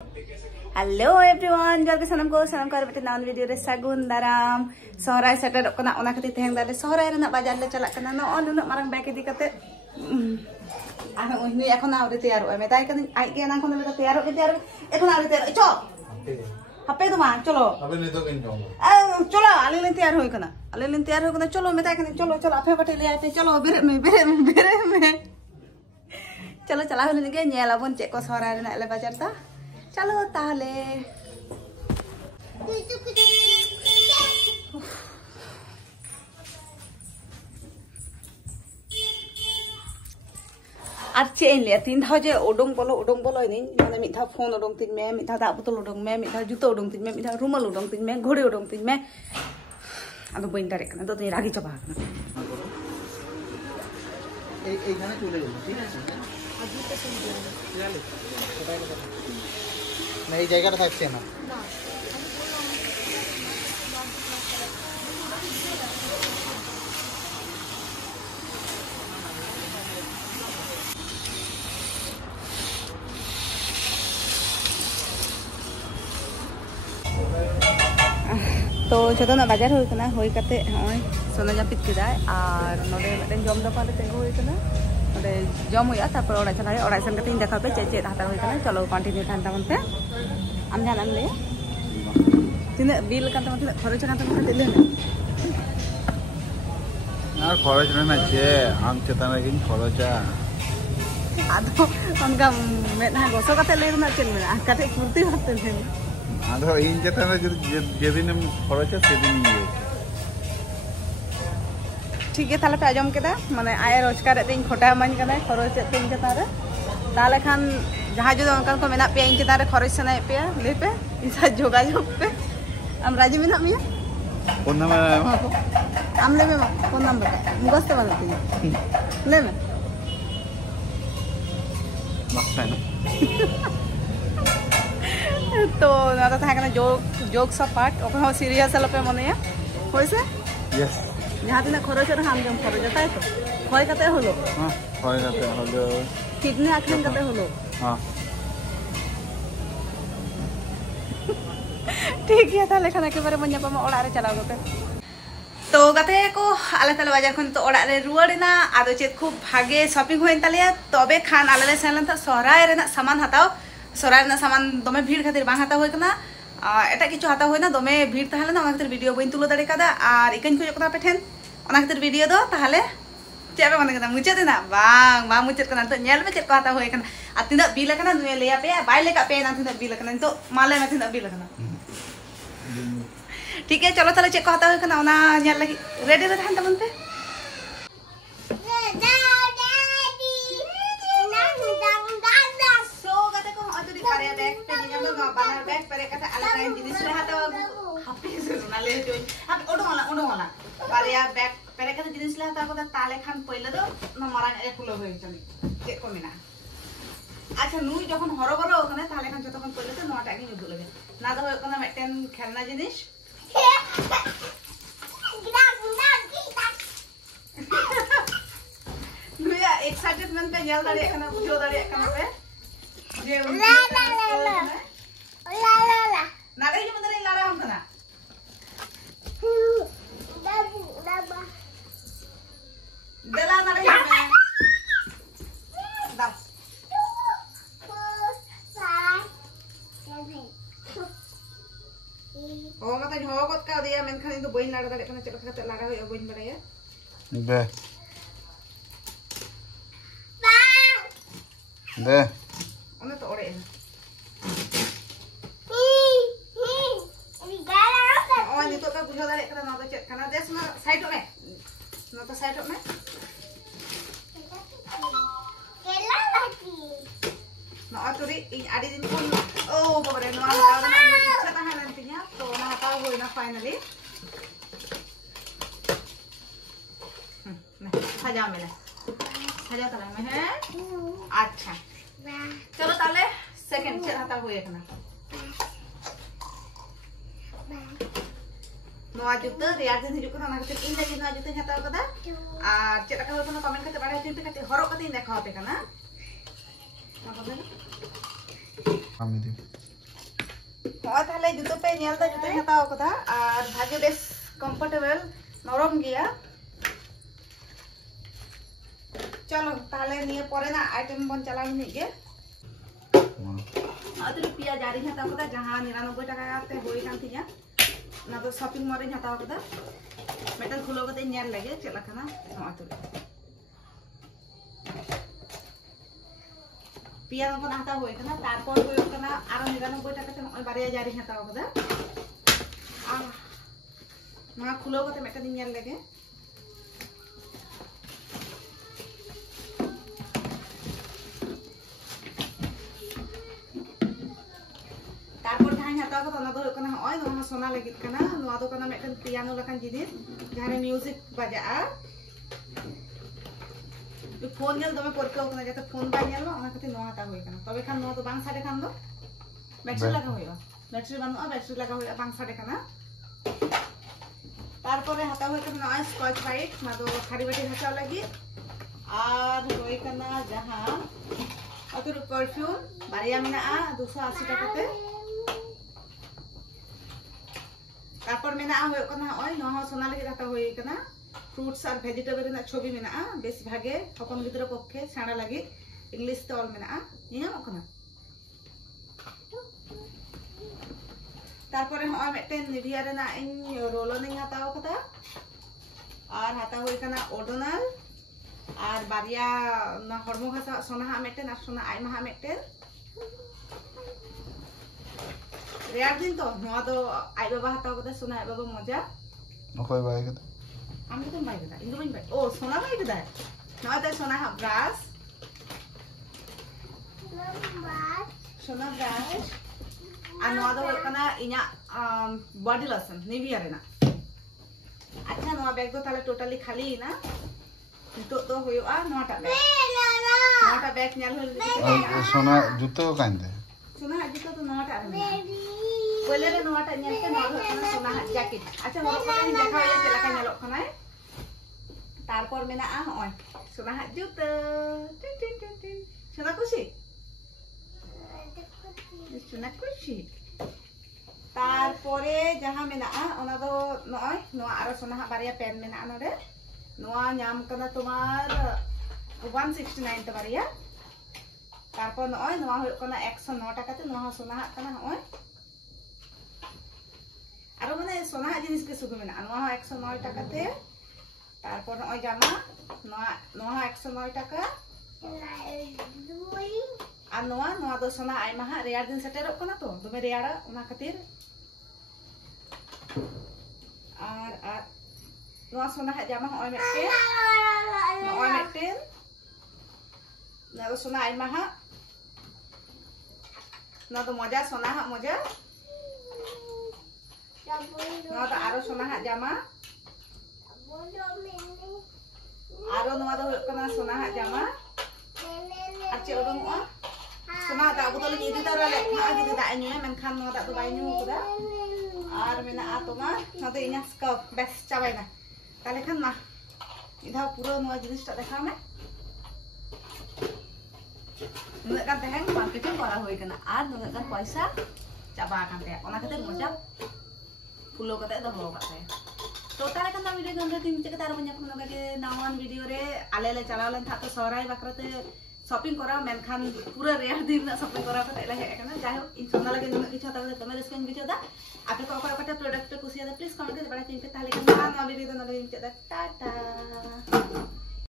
hello everyone जल्दी सनम कर बेटे नान वीडियो रे सगुन दाराम सहराय सेटर कना ओना खातिर तेहंग दाले सहराय रेना बाजार ले चला कना न नुन मारंग बैग इदी कते आरो ओइनी एखन आवरे तैयार होय मेताय कनी आई के ना खन तैयार हो एखन आवरे तैयार चो हपे तुमा चलो अबे नहीं तो किन जाऊंगा चलो आले ले तैयार होय कना चलो मेताय कनी चलो आपे बटे ले आते चलो बेरे में चलो चला होले के नेलाबन चे को सहराय रेना ले बाजार ता चलो ताहले আর চেন লিয়া তিন ধাও যে ওডং বলো নি মানে মিঠা ফোন ওডং তিন মে মিঠা দা বোতল ওডং মে মিঠা জুতো ওডং তিন মে মিঠা রুমাল ওডং তিন মে ঘড়ি ওডং তিন মে আদো বইন দাঁড়ে কানা তো তুই রাগি চাপা কানা এইখানে চলে যাবো ঠিক আছে আজকে শুন চলে না এই জায়গাটা থাকছে না तो जो ना बाजार होना होई काते होय सोना जापित किदा और नोडे मिटन जम दफा ले तेगो होय कना नोडे जम होया तापर ओडा चला ओडा सन कते देखा पे चे हाता होय कना चलो कंटिन्यू थान तामते आम जानान ले तिने बिल काते मते खरच काते मते ले ना खरच ना चे आम चेतन गिन खरचा आदो उनका मेना गोसो काते ले ना चेन में काते कुर्ती होते थे आदो इन चेतन जेदिन खरचा सेदिन निये ठीक है ताले पे आजम केदा माने आय रोजगार दिन खोटा मन कना खरच तेन चेता रे ताले खान जहां जो अंकल को मेना पे इन चेता रे खरच सना पे ले पे इसा जोगाजोग पे हम राजी मेना मिया फोन नंबर को हम ले में फोन नंबर मुगस्ते बनती ले में मस्त है ना तो ना तो था कना जोक सब पार्ट ओकन सीरियस पे मने होइसे यस जहाँ तीन खरच हम जम खरच ताई तो खय कते हलो हां खय कते हलो किडनी आखरिन कते हलो हां ठीक है ताले खाना के बारे में ᱧᱟᱯᱟᱢᱟ ओड़ा रे चलाव गते तो गते को आले ताले बाजार खन तो ओड़ा रे रुवाड़ेना आदो चेत खूब भागे शॉपिंग होइन तालिया तबे खान आले ले सेलन था सहराय रेना सामान हताओ सहराय रेना सामान दमे भीड़ खातिर बांग हता होय कना एटा किछु हता होयना दमे भीड़ ताहले ना ओना खातिर वीडियो बइन तुलो दाड़े कादा आर इकन को जकना पेठेन ओना खातिर वीडियो दो ताहले चेबे मन कना मुचे देना बांग मुचे कना तो नेल में चेत को हता होय कना आ तिना बिल कना नुए लेया पे बाय लेका पे ना तिना बिल कना तो माले में तिना बिल कना ठीक है चलो ताले चेक को हता होय कना ओना नेल लगी रेडी रे थान तमन पे बैग पर कथा अलग टाइम जिनिस ले हाता हापी सुना ले जोई अब ओडोला बारिया बैग पर कथा जिनिस ले हाता को ताले खान पहिले दो न मारान ए कुलो होय चली के को मिना अच्छा नुई जखन हरबरो ओखाने ताले खान जतखन पहिले तो नटा गे नुदु लगे ना तो होय कोना मेटेन खेलना जिनिस नुया एक्साइटमेंट पे जल दाड़े कना बुझो दाड़े कना पे जे ला नारे जो मंदरे लारा हम कना दला नारे में दा ओ मत झोगत का दिया मेन खानी तो बइन लाड़ा दाड़े कना चलो खाते लाड़ा होय बइन बड़ाया बे दे ओने तो ओरे तो का बुझा दाड़े कना ना तो चेक कना देस ना साइड में ना तो साइड में केला बाकी ना अतुरी इन आडी दिन कोन ओ बाबा रे ना हटाव ना इच्छा ता हालन तिया तो ना हटाव होय ना फाइनली ना सजा मेला सजा तला में है अच्छा चलो ताले सेकंड चेक हटाव होय कना नोआ जुते रियाज दिन हिजुक ना खातिर इन लगी नोआ जुते हताव कदा आ चेक का होय कमेंट करते बाडा चिंता करते हरो कते देखा होते कना ना ᱦᱚᱸ ᱛᱟᱦᱞᱮ ᱡᱩᱛᱟᱹ ᱯᱮ ᱧᱮᱞ ᱫᱟ ᱡᱩᱛᱟᱹᱧ ᱦᱟᱛᱟᱣ ᱠᱟᱫᱟ ᱟᱨ ᱵᱷᱟᱜᱮ ᱵᱮᱥ কমফোর্টেবল নরম গিয়া চলো তাহলে নিয়ে পরে না আইটেম বন চালাও নিয়ে গে আদর পিয়াজ আরি হাতাও কদা যাহা 99 টাকা তে হই কান থিয়া না তো শপিং মলে হাতাও কদা মেটাল খুলো কদে নিয়ার লাগে চেলা খানা আদর পিয়াজ কোন হাতাও হই কানা তারপর হই কানা আর 99 টাকা তে ওই বারিয়া জারি হাতাও কদা মা খুলো কদে মেটা দিন নিয়ার লাগে তারপর ধান হাতাও কথা না ধরে কোনা ওই নমা সোনা লাগিত কানা নোয়া দো কানা মেটান পিয়ানো লাকান জিনিস যারে মিউজিক বাজা তো ফোন নেল দমে পড়কেও কোনা যাতে ফোন বাই নেল ওনা খাতে নোয়া হাতা হই কানা তবে খান নোয়া তো বাং সাডে খান দো ব্যাটারি লাগা হইও ব্যাটারি বানো ব্যাটারি লাগা হইও বাং সাডে কানা তারপরে হাতা হই কানা ওই স্কচ ব্রাইট না দো খাড়ি বাটি হাতাও লাগি আর হই কানা যাহা অতর পারফিউম বারিয়া মিনা 280 টাকাতে তারপর মেনা হই কানা ওই নহ সোনা লাগি হাতা হই কানা फ्रूट्स और वेजिटेबल ना छवि मेना बेस भागे हपन गिद्रा पक्षे छाड़ा लगी इंग्लिश ते ऑल मेना निया ओकना तारपरे होय मेटेन निविया रेना इन रोलन इन हाताओ कदा और हाता होय कना ओडोनल और बारिया ना हरमो घासा सोना हा मेटेन और सोना आइमा हा मेटेन रेयार दिन तो नोआ दो आई बाबा हाताओ कदा सोना आई बाबा मजा ओखय बाय कदा আমি তো বাইরে দা ইন্দু বাইরে ও সোনা বাইরে দা নয়তে সোনা ব্রাশ সোনা ব্রাশ আর নোয়া দো কানা ইনা বডি লোশন নিভিয়া রে না আচ্ছা নোয়া ব্যাগ দো তাহলে টোটালি খালি না তো তো হইও আর নোটা ব্যাগ নিয়াল হইল সোনা জুতো কাইন্দে সোনা জুতো তো নোটা রে পहिले रे নোটা নিয়ালতে নোয়া কানা সোনা জ্যাকেট আচ্ছা মোর কথা দেখা হইয়া চেলাকা নেলক কানায় তারপর মেনা ওই সোনা জুতো টিন টিন টিন টিন সোনা খুশি সোনা খুশি তারপরে যাহা মেনা ওনা দো নয় নোয়া আর সোনা বারিয়া পেন মেনা নরে নোয়া নাম কানা তোমার 169 তে বারিয়া তারপর নয় নোয়া হই কানা 109 টাকাতে নোয়া সোনা কানা ওই আর মানে সোনা জিনিস কে শুধু মেনা নোয়া 109 টাকাতে তারপর ওই জামা নোয়া 109 টাকা আর নোয়া দো সোনা আইমা রেয়ার দিন সেটেরক কানা তো তুমি রেয়ারা ওনা খাতির আর আর নোয়া সোনা জামা ওই মেটে না দো সোনা আইমা না তো মজা সোনা মজা নোয়া তো আরো সোনা জামা आरो नवा दो कना सोना हा जामा आचे ओडों आ सोना दा बोतल इदि तारा ले आ जदि दा न्यू मेनखान नवा दा दो बाय न्यू कुदा आर मेना आ तोमा नदो इना स्कार्फ बेस चाबायना ताले खान मा इधा पुरो नवा जिनिसटा देखा मे नुना का तेहन मार्केटिंग करा होय कना आर नुना का पैसा चाबा कानते ओना खातिर मजा फुलो कते दो हो काते तो ताले kan वीडियो गंदा दिन ते तार बन्या कोन के नावन वीडियो रे आले ले चलावलन था तो सहराय बाकरते शॉपिंग करा मेनखान पूरा रेयर दिन ना शॉपिंग करा कते ले हे कना जाय हो इन सोना लगे नुना इच्छा ता तमे रिस्पेक्ट बिचो दा आपे को ओकर प्रोडक्ट कुसिया दा प्लीज कमेंट करे बड़ा चिंते ताले kan ना वीडियो दा नले चिंते दा टाटा